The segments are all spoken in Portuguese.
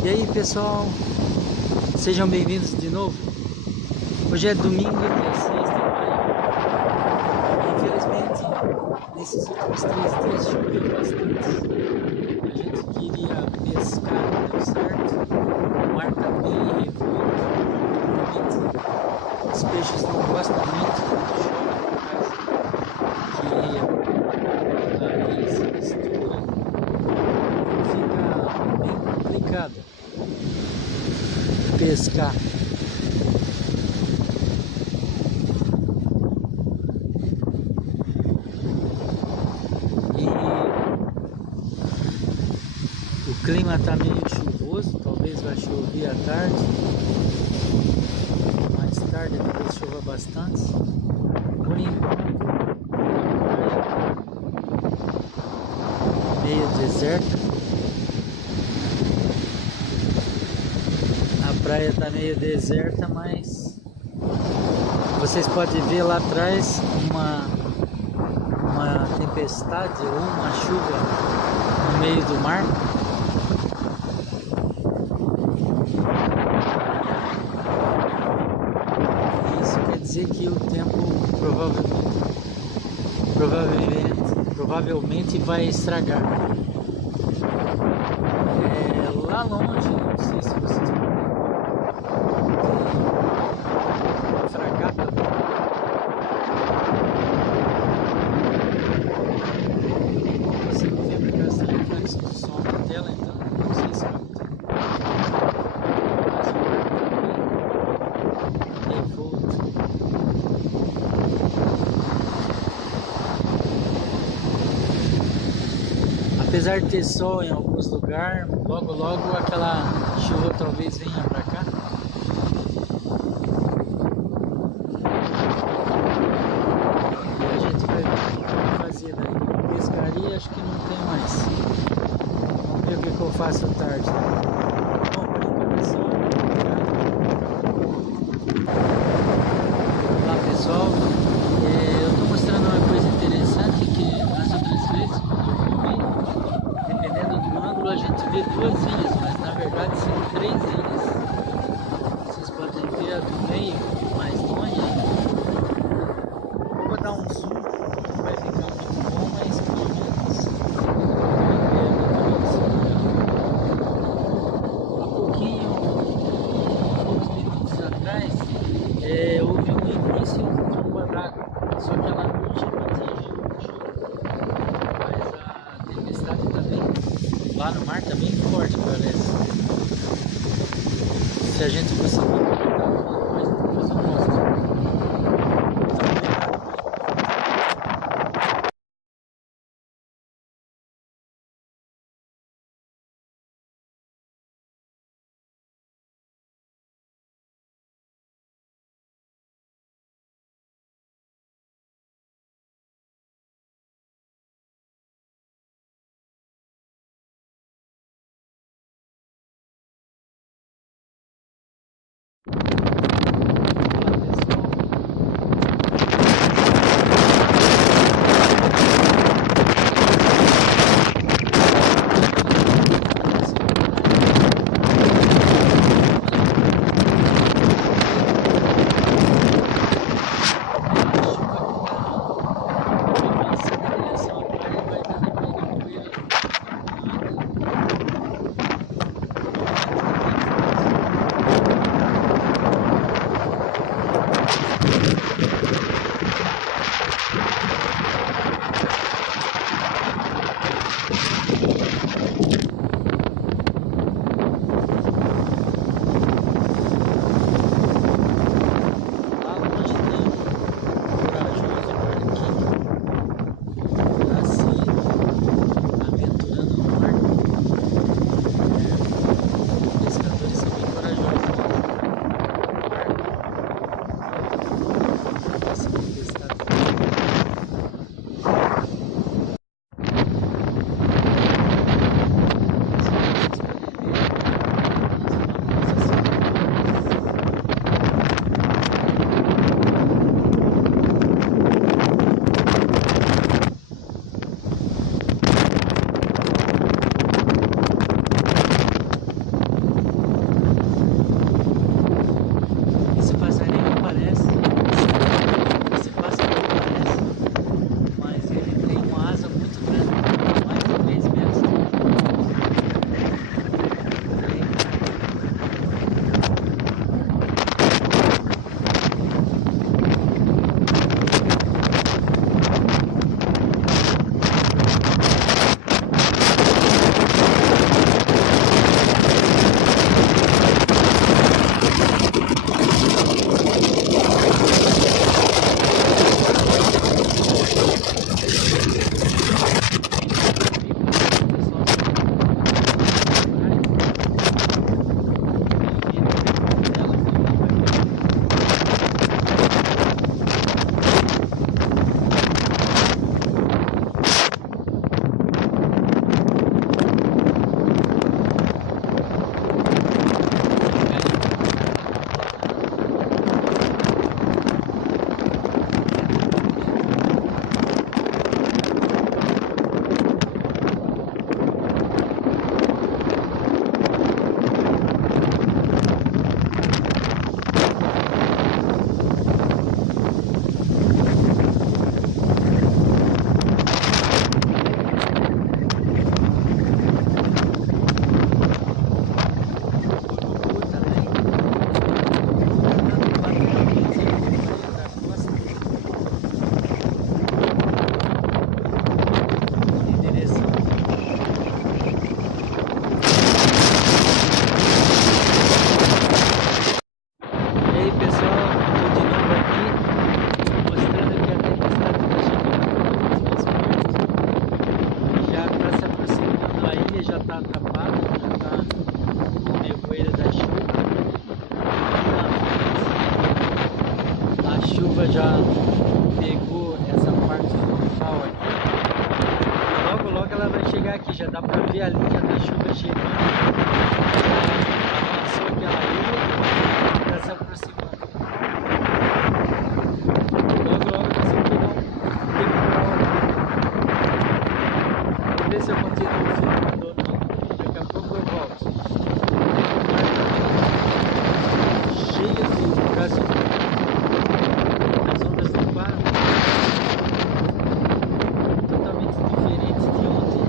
E aí pessoal, sejam bem-vindos de novo. Hoje é domingo, dia 6 de maio. Infelizmente, nesses últimos 3 dias choveu bastante. A gente queria pescar, não deu certo. O mar está bem revolto. Os peixes não gostam muito quando chove, por causa que a areia se mistura. Fica bem complicado pescar. E o clima está meio chuvoso, talvez vai chover à tarde. Mais tarde talvez chova bastante. Por enquanto, meio deserto. A praia está meio deserta, mas vocês podem ver lá atrás uma tempestade ou uma chuva no meio do mar. Isso quer dizer que o tempo provavelmente vai estragar. Lá longe, não sei se vocês podem ver, tem fragata. Você não vê por causa do reflexo do sol na tela, então não sei se vai ter. E volta. Apesar de ter sol em alguns lugares, logo aquela chuva talvez venha para cá. E a gente vai fazer daí. Pescaria acho que não tem mais. Vamos ver o que eu faço à tarde. Bom, por enquanto é só. Olá pessoal, eu estou mostrando uma coisa interessante que nas outras vezes quando eu filmei, dependendo do ângulo a gente vê 2 ilhas, mas na verdade são 3 ilhas. Vocês podem ver a do meio mais longe. Eu vou dar um zoom, não vai ficar muito bom, mas pelo menos há poucos minutos atrás houve um início de tromba d'água, só que ela não chegou a atingir o chão, mas a tempestade também lá no mar está bem forte, parece. Se a gente conseguir captar alguma coisa, depois eu mostro. já pegou essa parte frontal aqui. Logo, logo ela vai chegar aqui. Já dá pra ver a linha da chuva chegando. Avançou aquela ilha e está se aproximando. Logo, logo nós vamos pegar um temporal. Vamos ver se eu continuo filmando ou não. Daqui a pouco eu volto. Cheio de gasolina. As ondas não param. Totalmente diferente de ontem.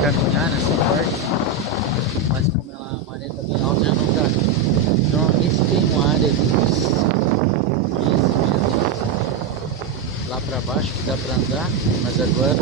caminhar nessa parte, mas como ela, a maré está bem alta, já não dá. Normalmente tem uma área de uns 15 metros lá para baixo que dá para andar, mas agora